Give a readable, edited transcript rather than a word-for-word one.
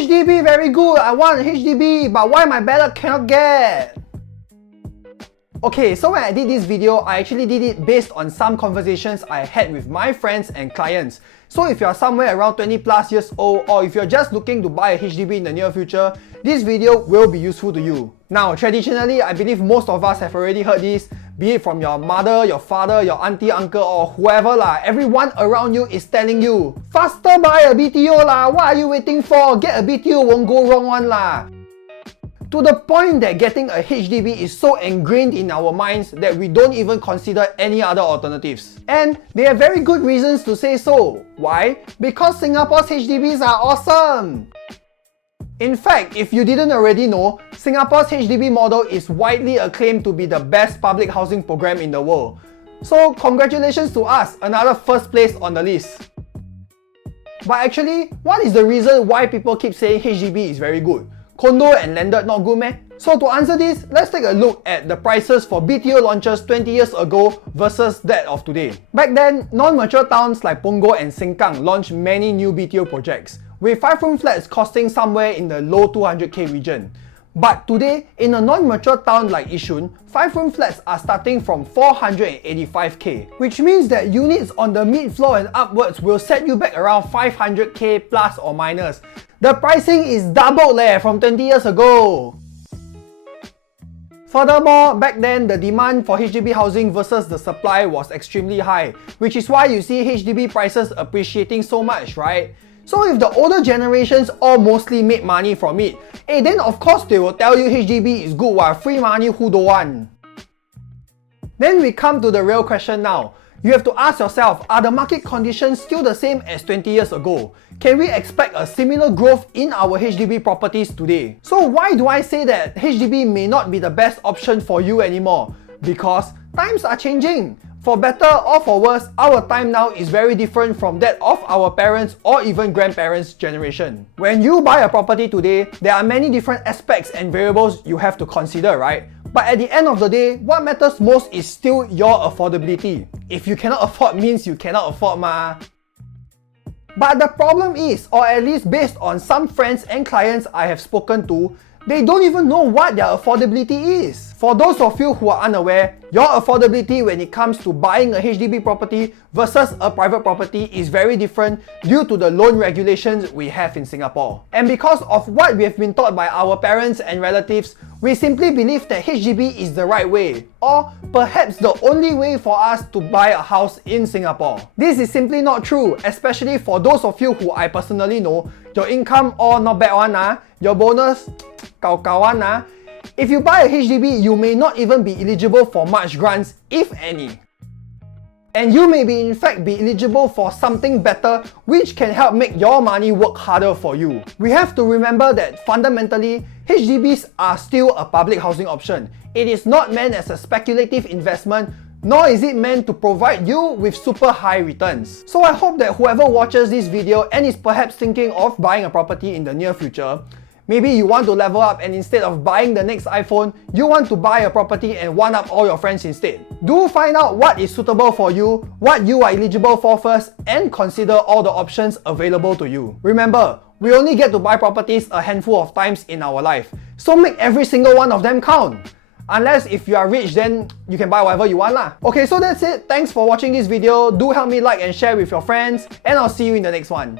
HDB very good, I want HDB, but why my ballot cannot get? Okay, so when I did this video, I actually did it based on some conversations I had with my friends and clients. So if you are somewhere around 20 plus years old, or if you're just looking to buy a HDB in the near future, this video will be useful to you. Now, traditionally, I believe most of us have already heard this, be it from your mother, your father, your auntie, uncle, or whoever lah. Everyone around you is telling you, faster buy a BTO lah, what are you waiting for? Get a BTO, won't go wrong one lah. To the point that getting a HDB is so ingrained in our minds that we don't even consider any other alternatives. And they have very good reasons to say so. Why? Because Singapore's HDBs are awesome! In fact, if you didn't already know, Singapore's HDB model is widely acclaimed to be the best public housing program in the world. So congratulations to us, another first place on the list. But actually, what is the reason why people keep saying HDB is very good? Condo and landed not good meh? So to answer this, let's take a look at the prices for BTO launches 20 years ago versus that of today. Back then, non-mature towns like Punggol and Sengkang launched many new BTO projects, with 5-room flats costing somewhere in the low 200k region. But today, in a non-mature town like Yishun, 5-room flats are starting from 485k, which means that units on the mid-floor and upwards will set you back around 500k plus or minus. The pricing is doubled from 20 years ago. Furthermore, back then the demand for HDB housing versus the supply was extremely high, which is why you see HDB prices appreciating so much, right? So if the older generations all mostly made money from it, then of course they will tell you HDB is good while free money who don't want. Then we come to the real question now. You have to ask yourself, are the market conditions still the same as 20 years ago? Can we expect a similar growth in our HDB properties today? So why do I say that HDB may not be the best option for you anymore? Because times are changing. For better or for worse, our time now is very different from that of our parents or even grandparents' generation. When you buy a property today, there are many different aspects and variables you have to consider, right? But at the end of the day, what matters most is still your affordability. If you cannot afford means you cannot afford ma. But the problem is, or at least based on some friends and clients I have spoken to, they don't even know what their affordability is. For those of you who are unaware, your affordability when it comes to buying a HDB property versus a private property is very different due to the loan regulations we have in Singapore. And because of what we have been taught by our parents and relatives, we simply believe that HDB is the right way, or perhaps the only way for us to buy a house in Singapore. This is simply not true, especially for those of you who I personally know. Your income all not bad one your bonus kao one If you buy a HDB, you may not even be eligible for much grants, if any. And you may in fact be eligible for something better which can help make your money work harder for you. We have to remember that fundamentally, HDBs are still a public housing option. It is not meant as a speculative investment, nor is it meant to provide you with super high returns. So I hope that whoever watches this video and is perhaps thinking of buying a property in the near future, maybe you want to level up and instead of buying the next iPhone, you want to buy a property and one up all your friends instead. Do find out what is suitable for you, what you are eligible for first, and consider all the options available to you. Remember, we only get to buy properties a handful of times in our life, so make every single one of them count. Unless if you are rich, then you can buy whatever you want lah. Okay, so that's it. Thanks for watching this video. Do help me like and share with your friends, and I'll see you in the next one.